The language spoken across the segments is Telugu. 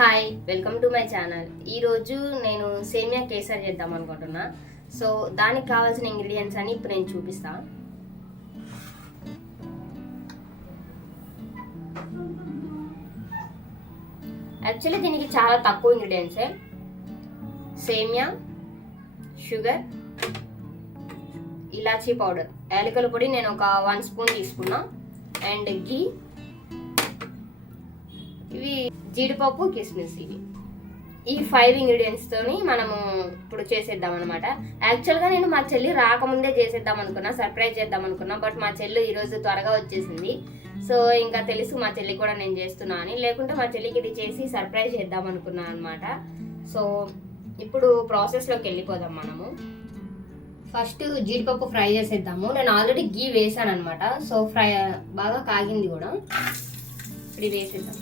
Hi, welcome to my channel. ఈరోజు నేను సేమియా కేసరి చేద్దాం అనుకుంటున్నా. సో దానికి కావాల్సిన ఇంగ్రీడియంట్స్ అని ఇప్పుడు నేను చూపిస్తా. యాక్చువల్లీ దీనికి చాలా తక్కువ ఇంగ్రీడియంట్సే. సేమియా, షుగర్, ఇలాచీ పౌడర్, యాలకుల పొడి నేను ఒక 1 స్పూన్ తీసుకున్నా, అండ్ ఘీ, ఇవి జీడిపప్పు, కిస్మిస్. ఇవి ఈ 5 ఇంగ్రీడియంట్స్తోని మనము ఇప్పుడు చేసేద్దాం అనమాట. యాక్చువల్గా నేను మా చెల్లి రాకముందే చేసేద్దాం అనుకున్నా, సర్ప్రైజ్ చేద్దాం అనుకున్నా. బట్ మా చెల్లి ఈరోజు త్వరగా వచ్చేసింది. సో ఇంకా తెలుసు మా చెల్లి కూడా నేను చేస్తున్నా అని. లేకుంటే మా చెల్లికి ఇది చేసి సర్ప్రైజ్ చేద్దాం అనుకున్నా అనమాట. సో ఇప్పుడు ప్రాసెస్లోకి వెళ్ళిపోదాం మనము. ఫస్ట్ జీడిపప్పు ఫ్రై చేసేద్దాము. నేను ఆల్రెడీ ఘీ వేసాను అనమాట. సో ఫ్రై బాగా కాగింది కూడా. ఇప్పుడు ఇది వేసేద్దాం.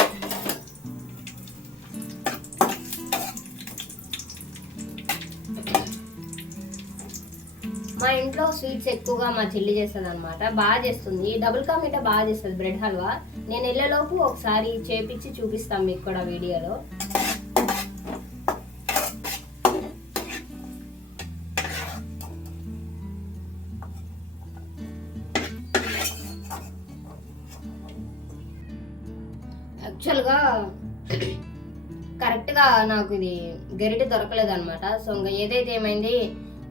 మా ఇంట్లో స్వీట్స్ ఎక్కువగా మా చెల్లి చేస్తుంది అనమాట. బాగా చేస్తుంది. డబుల్ కా మీఠా బాగా చేస్తుంది, బ్రెడ్ హల్వా. నేను వెళ్ళేలోపు ఒకసారి చేపించి చూపిస్తాను మీకు కూడా వీడియోలో. యాక్చువల్గా కరెక్ట్గా నాకు ఇది గరిటె దొరకలేదు అనమాట. సో ఇంకా ఏదైతే ఏమైంది,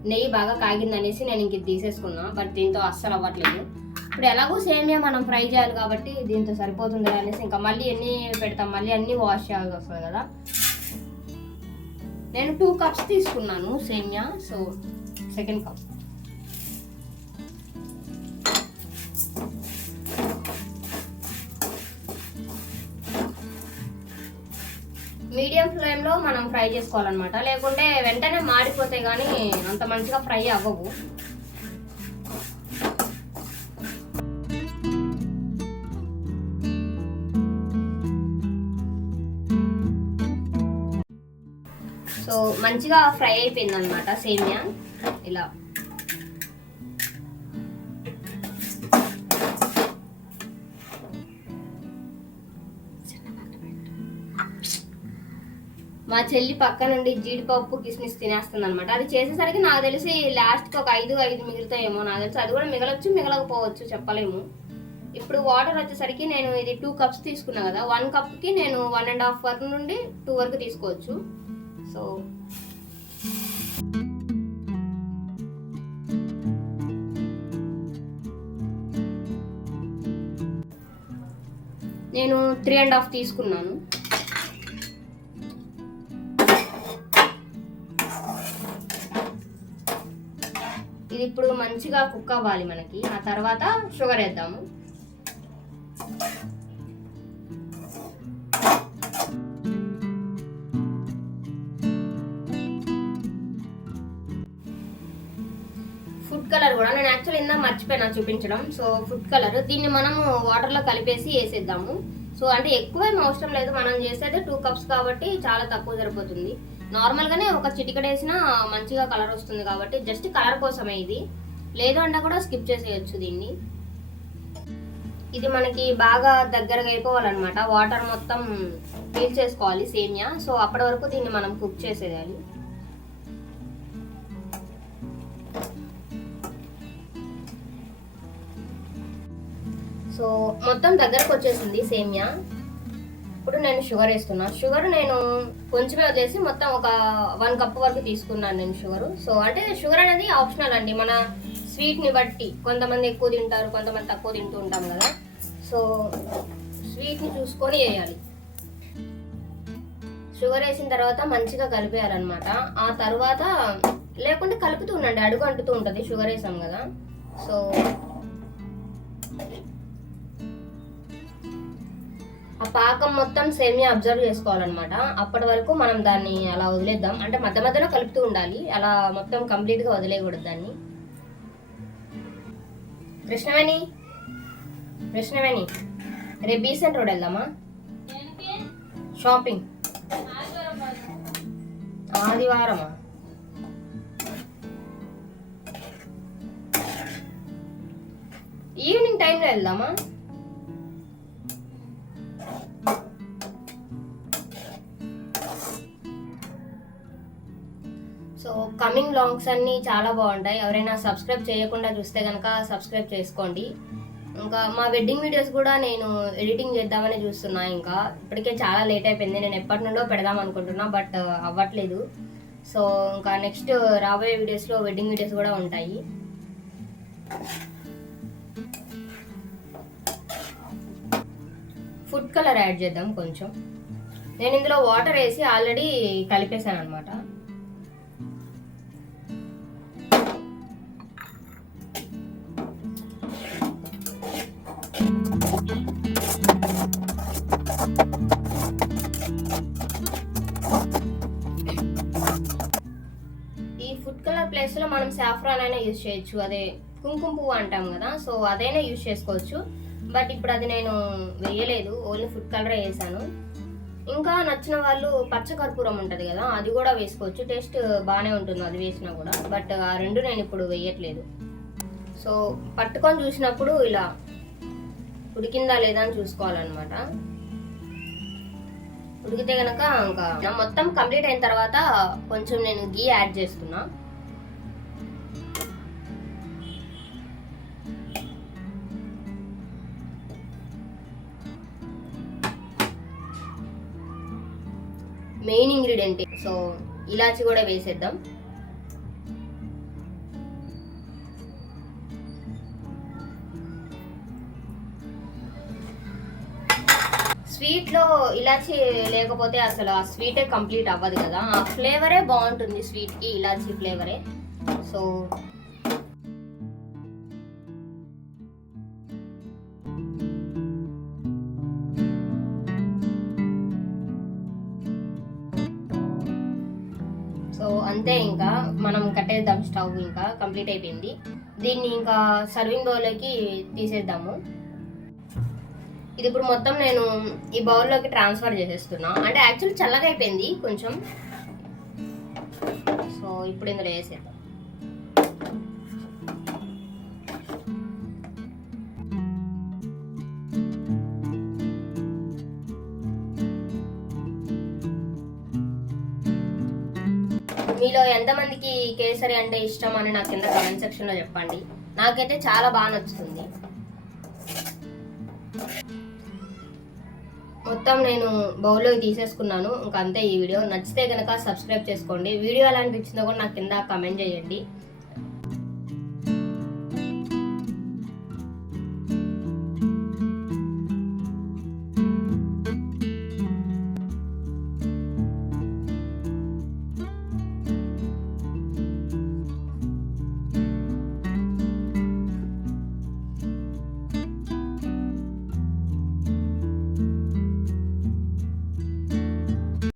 నెయ్యి బాగా కాగిందనేసి నేను ఇంక తీసేసుకున్నా. బట్ దీంతో అస్సలు అవ్వట్లేదు. ఇప్పుడు ఎలాగో సేమియా మనం ఫ్రై చేయాలి కాబట్టి దీంతో సరిపోతుంది అనేసి ఇంకా మళ్ళీ ఎన్ని పెడతాం, మళ్ళీ అన్నీ వాష్ చేయాల్సి వస్తుంది కదా. నేను 2 కప్స్ తీసుకున్నాను సేమియా. So second cup. మీడియం ఫ్లేమ్లో మనం ఫ్రై చేసుకోవాలన్నమాట. లేకుంటే వెంటనే మాడిపోతాయి కానీ అంత మంచిగా ఫ్రై అవ్వవు. సో మంచిగా ఫ్రై అయిపోయింది అనమాట సేమియా. ఇలా మా చెల్లి పక్క నుండి జీడిపప్పు, కిస్మిస్ తినేస్తుంది అనమాట. అది చేసేసరికి నాకు తెలిసి లాస్ట్కి ఒక 5 మిగులుతాయేమో నాకు తెలిసి. అది కూడా మిగలొచ్చు, మిగలకపోవచ్చు, చెప్పలేము. ఇప్పుడు వాటర్ వచ్చేసరికి నేను ఇది 2 కప్స్ తీసుకున్నా కదా. 1 కప్కి నేను 1.5 వరకు నుండి 2 వరకు తీసుకోవచ్చు. సో నేను 3.5 తీసుకున్నాను. ఇది ఇప్పుడు మంచిగా కుక్ అవ్వాలి మనకి. ఆ తర్వాత షుగర్ వేద్దాము. ఫుడ్ కలర్ కూడా నేను యాక్చువల్లీ ఇందా మర్చిపోయినా చూపించడం. సో ఫుడ్ కలర్ దీన్ని మనము వాటర్లో కలిపేసి వేసేద్దాము. సో అంటే ఎక్కువేం అవసరం లేదు. మనం చేసేది 2 కప్స్ కాబట్టి చాలా తక్కువ సరిపోతుంది. నార్మల్గానే ఒక చిటికెడు వేసినా మంచిగా కలర్ వస్తుంది కాబట్టి జస్ట్ కలర్ కోసమే ఇది. లేదు అంటే కూడా స్కిప్ చేసేయచ్చు దీన్ని. ఇది మనకి బాగా దగ్గరగా అయిపోవాలన్నమాట. వాటర్ మొత్తం ఫిల్ చేసుకోవాలి సేమియా. సో అప్పటి వరకు దీన్ని మనం కుక్ చేసేయాలి. సో మొత్తం దగ్గరకు వచ్చేసింది సేమియా. ఇప్పుడు నేను షుగర్ వేస్తున్నా. షుగర్ నేను కొంచెమే వదిలేసి మొత్తం ఒక 1 కప్ వరకు తీసుకున్నాను నేను షుగర్. సో అంటే షుగర్ అనేది ఆప్షనల్ అండి, మన స్వీట్ని బట్టి. కొంతమంది ఎక్కువ తింటారు, కొంతమంది తక్కువ తింటూ ఉంటాం కదా. సో స్వీట్ని చూసుకొని వేయాలి. షుగర్ వేసిన తర్వాత మంచిగా కలిపేయాలన్నమాట. ఆ తర్వాత లేకుంటే కలుపుతూ ఉండండి, అడుగు అంటుతూ ఉంటుంది. షుగర్ వేసాం కదా. సో ఆ పాకం మొత్తం సేమియా అబ్జర్వ్ చేసుకోవాలన్నమాట. అప్పటి వరకు మనం దాన్ని అలా వదిలేద్దాం. అంటే మధ్య మధ్యలో కలుపుతూ ఉండాలి, అలా మొత్తం కంప్లీట్గా వదిలేయకూడదు దాన్ని. కృష్ణవేణి రేపు బీసెంట్ రోడ్ వెళ్దామా షాపింగ్? ఆదివారమా? ఈవినింగ్ టైంలో వెళ్దామా? సో కమింగ్ లాంగ్స్ అన్నీ చాలా బాగుంటాయి. ఎవరైనా సబ్స్క్రైబ్ చేయకుండా చూస్తే కనుక సబ్స్క్రైబ్ చేసుకోండి. ఇంకా మా వెడ్డింగ్ వీడియోస్ కూడా నేను ఎడిటింగ్ చేద్దామని చూస్తున్నా. ఇంకా ఇప్పటికే చాలా లేట్ అయిపోయింది. నేను ఎప్పటి నుండో పెడదాం అనుకుంటున్నా, బట్ అవ్వట్లేదు. సో ఇంకా నెక్స్ట్ రాబోయే వీడియోస్లో వెడ్డింగ్ వీడియోస్ కూడా ఉంటాయి. ఫుడ్ కలర్ యాడ్ చేద్దాం కొంచెం. నేను ఇందులో వాటర్ వేసి ఆల్రెడీ కలిపేశాను అనమాట. ఈ ఫుడ్ కలర్ ప్లేస్లో మనం సాఫ్రాన్ అయినా యూజ్ చేయొచ్చు, అదే కుంకుమ పువ్వు అంటాం కదా, సో అదైనా యూజ్ చేసుకోవచ్చు. బట్ ఇప్పుడు అది నేను వేయలేదు, ఓన్లీ ఫుడ్ కలరే వేసాను. ఇంకా నచ్చిన వాళ్ళు పచ్చకర్పూరం ఉంటుంది కదా, అది కూడా వేసుకోవచ్చు, టేస్ట్ బాగానే ఉంటుంది అది వేసినా కూడా. బట్ ఆ రెండు నేను ఇప్పుడు వేయట్లేదు. సో పట్టుకొని చూసినప్పుడు ఇలా ఉడికిందా లేదా అని చూసుకోవాలన్నమాట. ఉడికితే కనుక ఇంకా మొత్తం కంప్లీట్ అయిన తర్వాత కొంచెం నేను గీ యాడ్ చేస్తున్నా. మెయిన్ ఇంగ్రీడియంట్, సో ఇలాచి కూడా వేసేద్దాం. స్వీట్లో ఇలాచి లేకపోతే అసలు ఆ స్వీటే కంప్లీట్ అవ్వదు కదా, ఆ ఫ్లేవరే బాగుంటుంది స్వీట్కి, ఇలాచి ఫ్లేవరే. సో అంతే, ఇంకా మనం కట్టేద్దాం స్టవ్. ఇంకా కంప్లీట్ అయిపోయింది. దీన్ని ఇంకా సర్వింగ్ బౌల్లోకి తీసేద్దాము. ఇది ఇప్పుడు మొత్తం నేను ఈ బౌల్లోకి ట్రాన్స్ఫర్ చేసేస్తున్నా. అంటే యాక్చువల్లీ చల్లగా అయిపోయింది కొంచెం. సో ఇప్పుడు ఇందులో వేసేద్దాం. మీలో ఎంతమందికి కేసరి అంటే ఇష్టం అని నాకు కింద కామెంట్ సెక్షన్లో చెప్పండి. నాకైతే చాలా బాగా నచ్చుతుంది. మొత్తం నేను బౌల్లోకి తీసేసుకున్నాను. ఇంకా అంతే ఈ వీడియో. నచ్చితే కనుక సబ్స్క్రైబ్ చేసుకోండి. వీడియో ఎలా అనిపించిందో కూడా నాకు కింద కామెంట్ చేయండి.